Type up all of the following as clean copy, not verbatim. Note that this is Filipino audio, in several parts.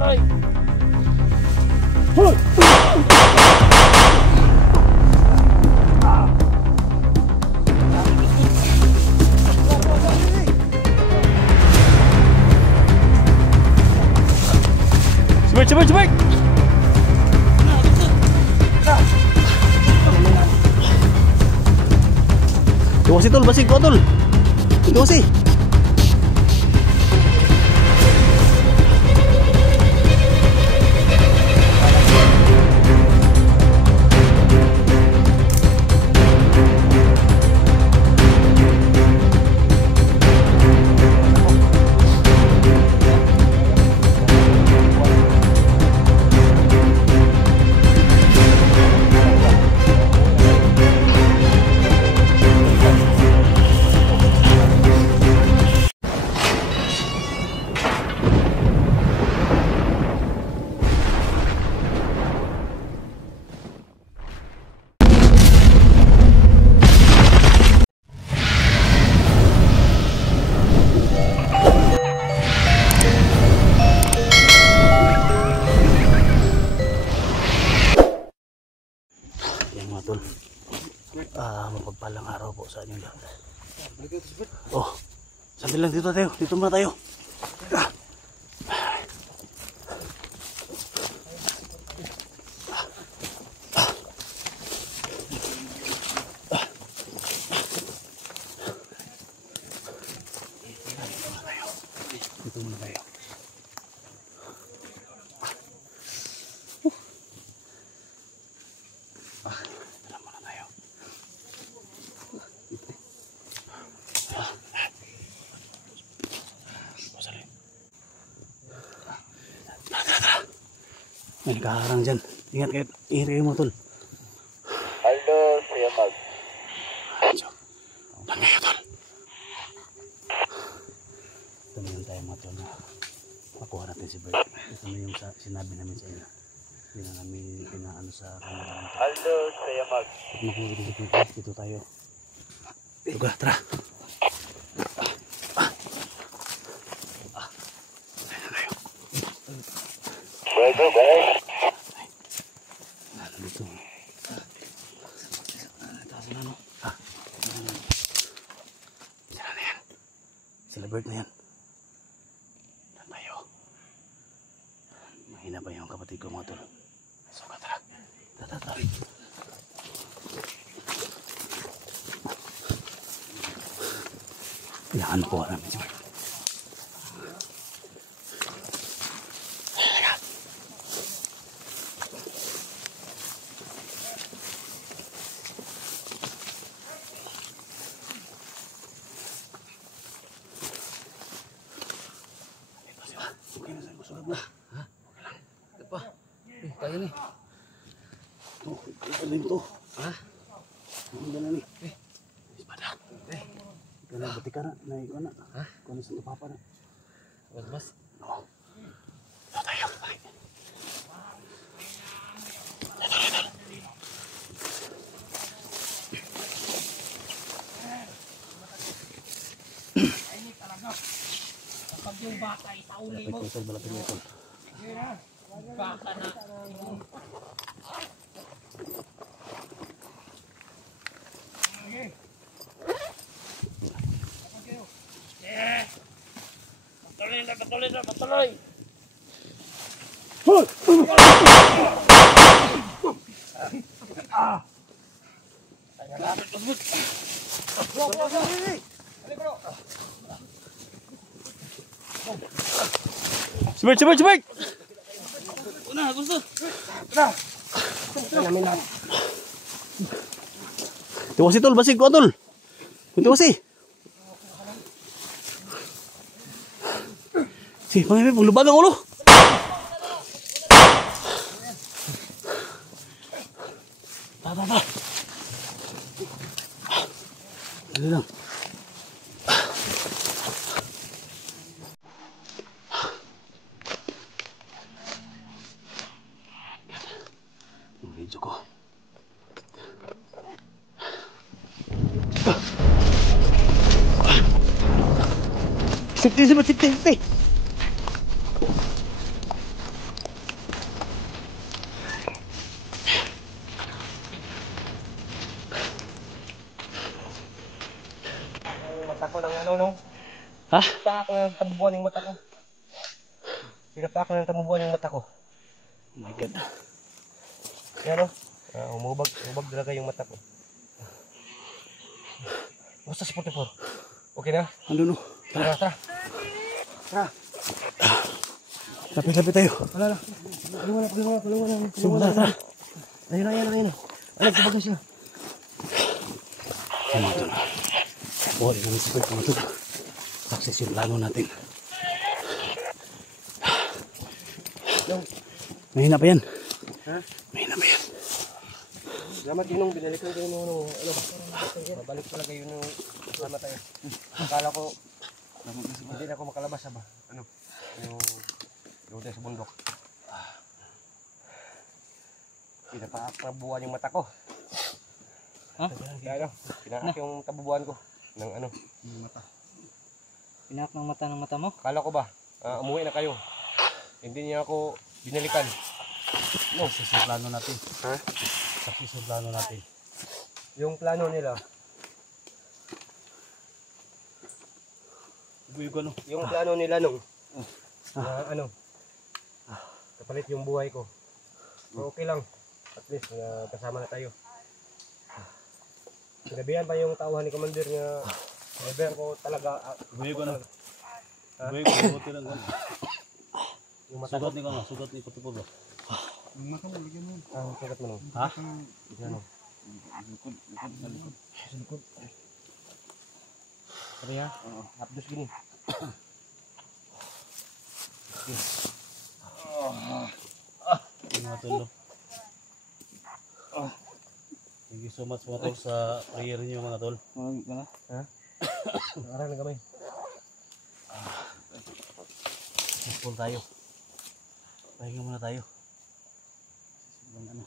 patuloy. Cepat. Tuwasi tol, basig ko tol. Tuwasi. Mapagpalang araw po sa inyong lahat. Oh, sandali lang dito tayo. Dito muna tayo. Dito muna tayo. May nakaharang dyan. Ingat kayo. Ihiri mo tol. Aldo, saya mag. Lang kayo tol. Ito tayo mga tol na makuha natin si Bert. Ito na yung sinabi namin sa inyo. Hindi na namin pinaano sa camera. Aldo, saya mag. At makuha dito si Bert. Dito tayo. Tuga, tara. Bye. Dito. Taas na no. Sila na yan. Sila Bert na yan. Saan tayo? Mahina pa yung kapatid ko mga tol. Suka, tara. Tara. Kailangan po namin si Bert. Tayo nih. Tuh, ito to. Hah? Ang gana ni. Espada. Kana batika na, naik ko na. Hah? Kuno sa papa na. Mas. No. Tayo. Ini talaga. Kapag yung bata isauli mo. Balapin mo. Baka na. Patuloy. Cepat. Una, gusto. Tuwasi tol, basig ko tol. Tuwasi. Si, pangipin, paglubag ang ulo. Ta. Dali lang. Yung video ko. Safety. ano no? Ha? Pinapak ng tabubuan yung mata ko. Pinapak ng tabubuan yung mata ko. Oh my God. Yan o. Umubag talaga yung mata ko. Basta si 44. Okay na? Ano no? Tara, tara. Tara. Lapit tayo. Wala. Tulungan. Tara. Ayun. Ano, sabagay siya. Yan mga tol. Buhay namin si Bert mga tol. Success yung plano natin. Mahina pa yan. Ha? Mahina pa yan. Salamat yun nung binalikan ko yun nung ano. Babalik talaga yun nung salamat tayo. Akala ko hindi na ako makalabas ba? Ano? Yung doon sa bundok. Pinapabuhan yung mata ko. Ha? Kaya ano? Pinaak yung tabubuhan ko. Ng ano? Yung mata. Pinak ng mata mo? Akala ko ba? Umuwi na kayo. Hindi niya ako binalikan. No, success yung plano natin. Ha? Success yung plano natin. Yung plano nila. Yung plano nila nung na ano kapalit yung buhay ko. So okay lang. At least kasama na tayo. Sinabihan pa yung tauhan ni Commander nga sinabihan ko talaga Buhay ko na. Ha? Buhay ko. Buhay ko. yung mata ko. Sugat ni ko nga. Sugat ni ko tipo bro. Sugat mo nung. Ha? Ano? Likod. Sabi ha? Hapdos gini. Yung mga tol. Thank you so much mga tol sa prayer niyo mga tol. Ha? Arang na gamay. Peaceful tayo. Pahinga muna tayo. Ano?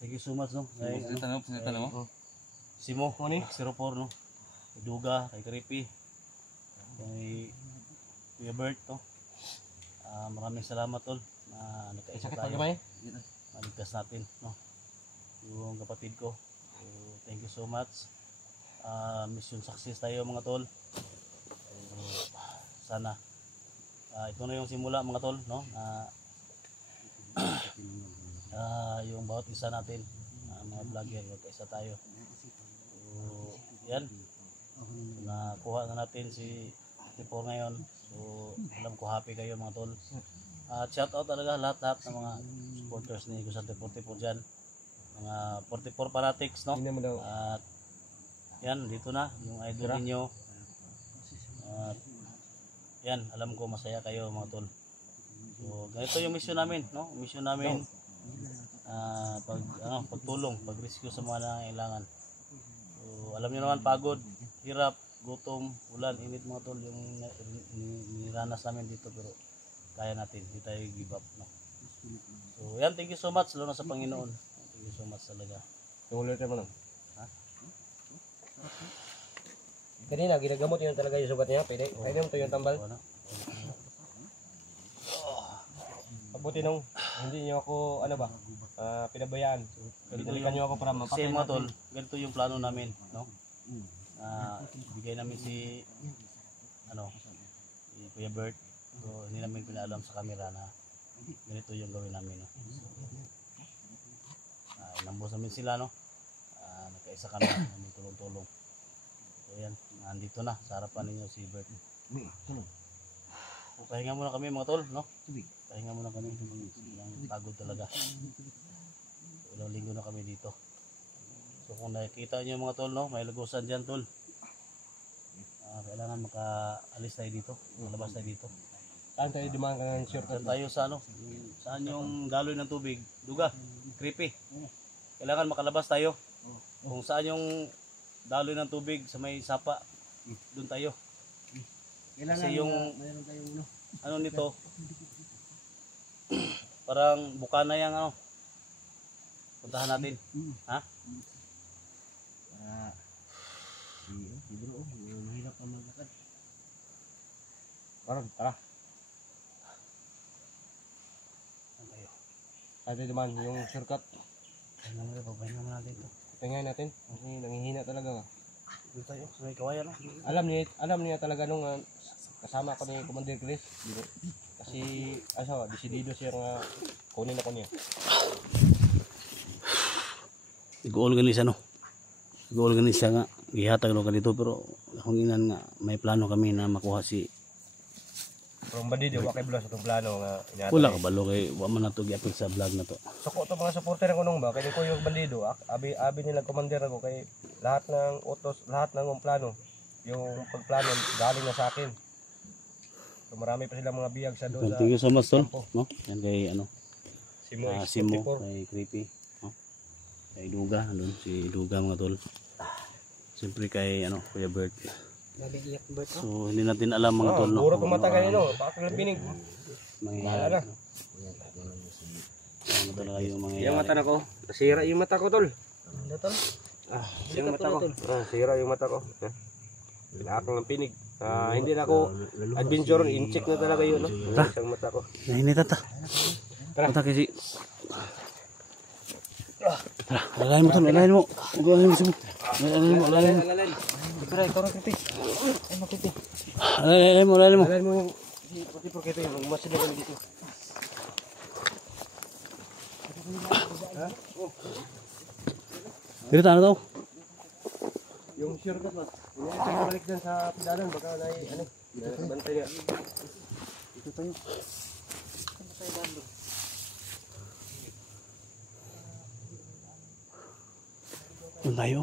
Thank you so much no. Kay ano? Simo, 04 no. Kay Duga, kay Creepy. Kay Kuya Bert no. Maraming salamat tol na nagkaisa Sakit pa tayo. gamay? Maligtas natin no. Yung kapatid ko. So, thank you so much. Mission success tayo mga tol. So, sana ito na yung simula mga tol no yung bawat isa natin mga vlogger magkaisa tayo. So yan nakuha na natin si 44 ngayon. So alam ko happy kayo mga tol. Shout out talaga lahat ng mga supporters ni Gusante 44 dyan, mga 44 fanatics no. Hindi mo daw. At yan, dito na yung idol ninyo. At yan, alam ko masaya kayo mga tol. So, ganito yung mission namin, no? Mission namin pagtulong, pag-rescue sa mga nangangailangan. So, alam niyo naman pagod, hirap, gutom, ulan, init mga tol yung niranas namin dito pero kaya natin, hindi tayo give up, no? So, yan, thank you so much lalo na sa Panginoon. Thank you so much talaga. Yung ulit mo lang. Ha? Kanina, ginagamot yun talaga yung sugat niya. Pwede mo to yung tambal. Ano? Mabuti nung hindi niyo ako, ano ba, pinabayaan. Binalikan niyo ako para Kasi mapatay mga tol, natin. ganito yung plano namin, no? Bigay namin si Kuya Bert. So hindi namin pinaalam sa camera na ganito yung gawin namin, no? Inambos namin sila, no? Nagkaisa kami, namin tulong-tulong. So yan, nandito na sa harapan ninyo si Bert. So, pahinga muna kami mga tol, no? Pahinga muna kami, ang pagod talaga. So, ilang linggo na kami dito. So kung nakikita nyo mga tol, no, may lagusan dyan tol. Kailangan makaalis tayo dito, malabas tayo dito. Saan tayo dumaan ka ng shortcut? Saan tayo sa saan yung daloy ng tubig? Duga, Creepy. Kailangan makalabas tayo. Kung saan yung daloy ng tubig sa may sapa, doon tayo. Kasi yung ano nito, parang bukana yang puntahan natin. Ha? Mahirap pa maglakad. Tara. Saan tayo? Saan tayo dumaan? Yung shortcut. Pahinga muna natin ito. Tingnan natin. Kasi nangihina talaga. Dito tayo, sa may kawayan no? Alam niya talaga nung kasama ko ni Commander Chris. Kasi desidido siya nga kunin ako niya. Nag-organisa no? Nag-organisa nga. Gihatag no ka dito pero akong inan nga may plano kami na makuha si From bandido, wakay bulas itong plano nga inatay. wala ka balo kay wa man nato giapil sa vlog na to. Suko to mga supporter ko nung ba, kaya ko yung bandido, abi nila commander ako kay lahat ng utos, lahat ng plano, yung pagplano galing na sa akin. So marami pa silang mga biyag sa doon. Thank you so much tol, no? Yan kay ano, Simo, Simo, kay Creepy, no? Kay Duga, andun si Duga mga tol. Siyempre kay ano, Kuya Bert. Nabigiyak Bert no? So hindi natin alam mga tol no. Puro tumatagal yun, bakit binig. Mangyayari. Ano talaga yung mga Yung mata na ko, nasira yung mata ko tol. Ano tol? Yung mata ko, nasira yung mata ko. Lakas ng pinig. Hindi na ako adventure, in-check na talaga yun, no? Isang mata ko. nahinita ta. Tara kasi. Tara, alayin mo tol, alayin mo. Alayin mo Simo. Alayin mo. Tara, ikaw na Creepy. Ay, makiti. Alayin mo. Alayin mo yung pati porketo yung masin na kami dito. Dito ano daw? Yung shortcut ba? Hindi na balik dyan sa pidalan, baka bantay niya. Dito tayo. Doon tayo.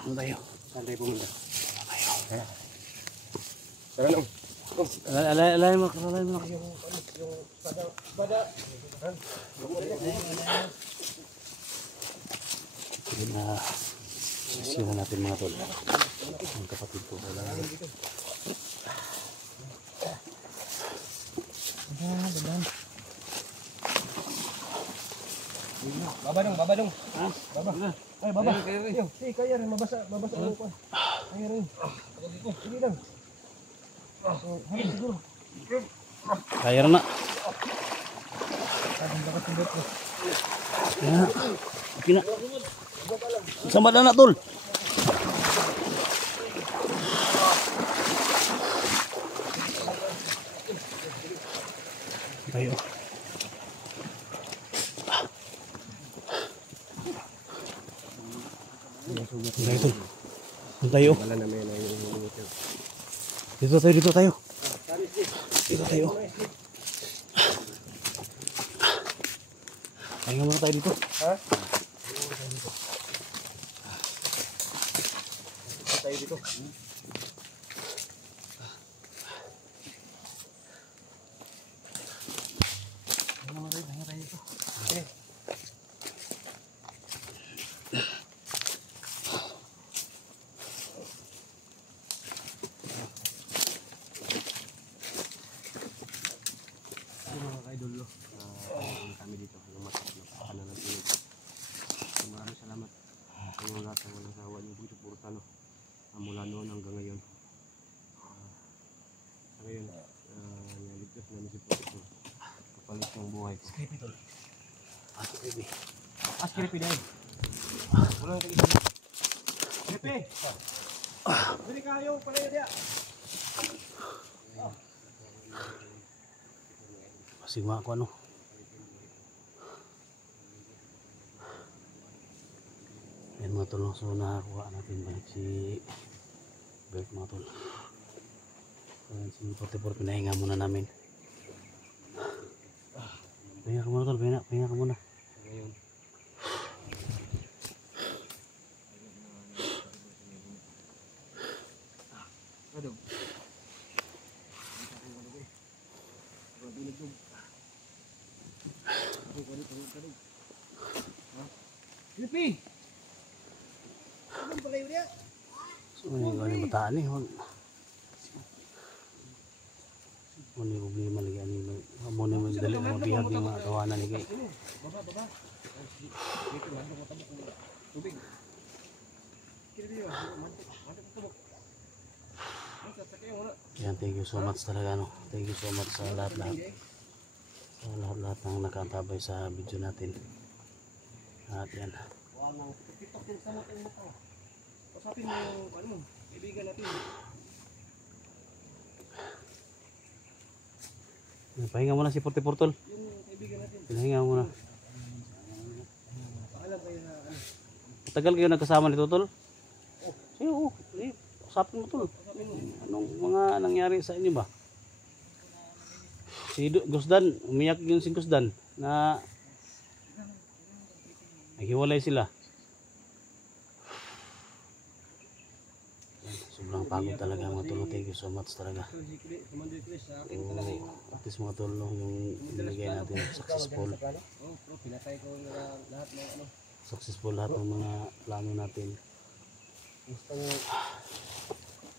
Doon tayo. Saan tayo pumunta? Tara nang. Alayin mo. Yun na. Sira natin mga tol. Ang kapatid ko wala. Baba dong. Baba. Ay, baba. Kaya rin, mabasa ang upan. Kaya rin. Sige lang. Halos siguro. Kaya na. Yan na. Okay na. Sama na tol. Tayo. Doon tayo. Wala na may nangyayon. Dito tayo. Pahinga muna tayo dito. Ha? Tayo dito. Pahinga tayo dito. Okay. Idol, kami dito lumatak na ng pinig. Maraming salamat sa mga lahat ng walang sawa niyo dito puro talo mula noon hanggang ngayon. Sa ngayon naligtas namin si Puro kapalit ng buhay ko. Creepy tol. Creepy. Creepy dahil wala nang isa. Creepy! Bili kayo pala yun dia. Sigma ko ano. Yan mga tol. So nakakuha natin balik si Bert mga tol. So yan si 44 pinahinga muna namin. Pahinga ka muna tol. Pahinga ka muna. Ngayon. Aduh. Creepy! Ano pala yun dia? So may gawin bataan eh. Huwag ni problema lagi ani mo ni madali ang bihag ng mga kawanan ni kay. Baba. Dito lang mo tabok tubig. Kira dia, mantik tabok. Yan, thank you so much talaga, no. Thank you so much sa lahat-lahat. Sa lahat-lahat ng nakatabay sa video natin. At yan. Usapin mo yung ano mo, kaibigan natin. Pahinga muna si Porte Portol. Yung kaibigan natin. Pinahinga muna. Paalam kayo na ano. Matagal kayo nagkasama nito, Tol? Sige, oo. Usapin mo, Tol. Anong mga nangyari sa inyo ba? Si Gusdan, umiyak yun si Gusdan na naghiwalay sila. Yan, sobrang pagod talaga mga Tol. Thank you so much talaga. At least mga Tol, no, yung binigay natin successful. Pinatay ko lahat ng ano. Successful lahat ng mga plano natin. Gusto mo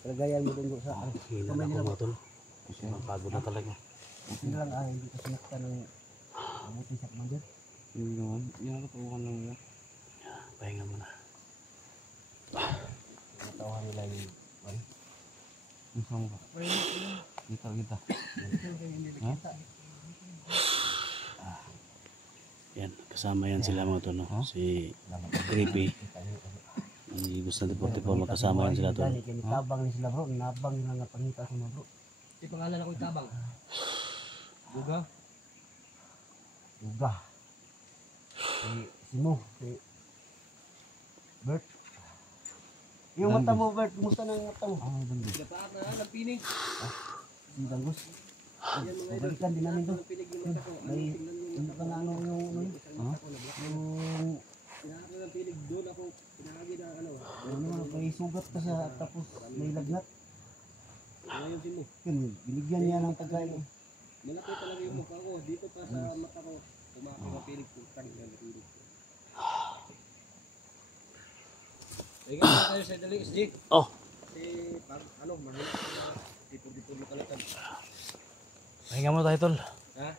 kalagayan mo dun sa ano. Hina na ako mga Tol. Sobrang pagod na talaga. Hindi lang hindi ka sinakta ng mabuti sa commander. Hindi naman. Yan ako tawahan lang nila. Pahinga muna. Tawahan nila yung ano. Yung sama ka. Kita. Ha? Yan, kasama yan sila mga Tol, no? Si Creepy. Gusto na Deportivo, magkasama yan sila Tol. Tabang ni sila bro. Nabang nila nga pangita sa mga bro. Di pangalan ako itabang. Buga. Si Mo. Si Bert. Yung mata mo Bert, kumusta na yung mata mo? Ah, bandi. Dapat na ng pinig. Si Dangus. Balikan din namin doon. May ano ka na ano yung ng pinig doon ako pinahagi na ano. May sugat ka siya tapos may lagnat. Ngayon si Mo. Binigyan niya ng pagkain. Malaki talaga yung mukha ko. Dito pa sa mata ko. Kumaki ng pinig ko. Kanina ng pinig ko. Ikaw na tayo sa dali, SG. Oh! Kasi pag ano, mahina ko na tipo-tipo kalatan. Pahinga muna tayo, Tol. Ha?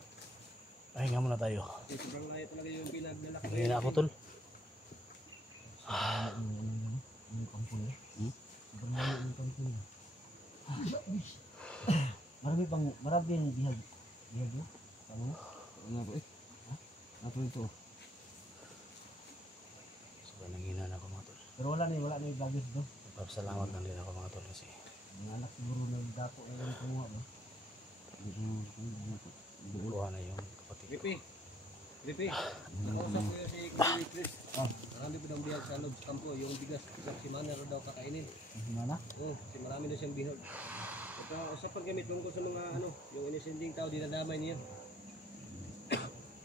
Pahinga muna tayo. Kasi sobrang layo talaga yung pinaglalaki. Pahinga ako, Tol. Yung kampon eh. Sobrang layo yung kampon eh. Marami yung bihag. Bihag mo? Ano? Ano ba eh? Ano ito? Sobrang nanghina na ako mga Tol. Pero wala na yung vloggers doon. Papasalamat lang din ako mga Tol kasi Mga anak siguro na yung dako na yung kumuha mo. bukuha na yung kapatid ko. Ripi, nakausap ko yun si Kuya Chris. Marami po daw bihag sa loob sa kampo. Yung bigas, si Mana daw kakainin. Si Mana? Oo, kasi marami na siyang bihag. Ito, usapan kami tungkol sa mga ano, yung inisinding tao, dinadamay niya.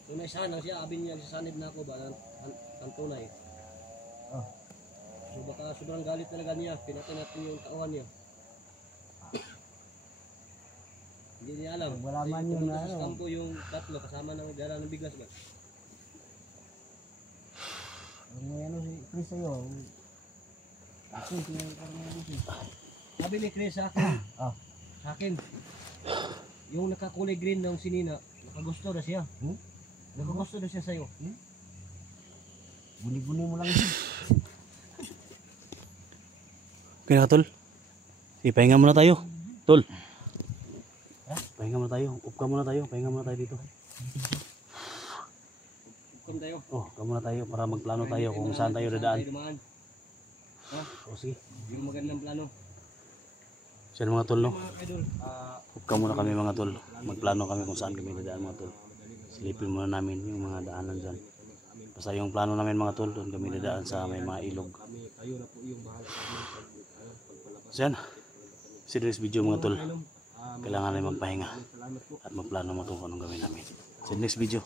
So may sanang siya, abin niya, sasanib na ako ba, ang tunay. So baka sobrang galit talaga niya, pinatay natin yung tauhan niya. Hindi niya alam. Wala man yun na ano. Sa kampo yung tatlo, kasama ng dala ng bigas ba? May ano si Chris sa'yo. Sabi ni Chris sa akin. Sa akin. Yung nakakulay green ng sinina, nakagusto na siya. Nakagusto na siya sa'yo. Buni-buni mo lang yun. Okay na ka, Tol? Sige, pahinga muna tayo. Tol. Pahinga muna tayo. Upka muna tayo. Pahinga muna tayo dito. Upkam tayo. Oh, upka muna tayo para magplano tayo kung saan tayo dadaan. O sige. Yung magandang plano. Saan mga Tol, no? Mga idol, Upka muna kami mga Tol. Magplano kami kung saan kami dadaan mga Tol. Silipin muna namin yung mga daanan dyan. Basta yung plano namin mga Tol, doon kami dadaan sa may mga ilog. So yan. See this video mga Tol. Kailangan namin magpahinga at magplano mo kung anong gawin namin. See you next video.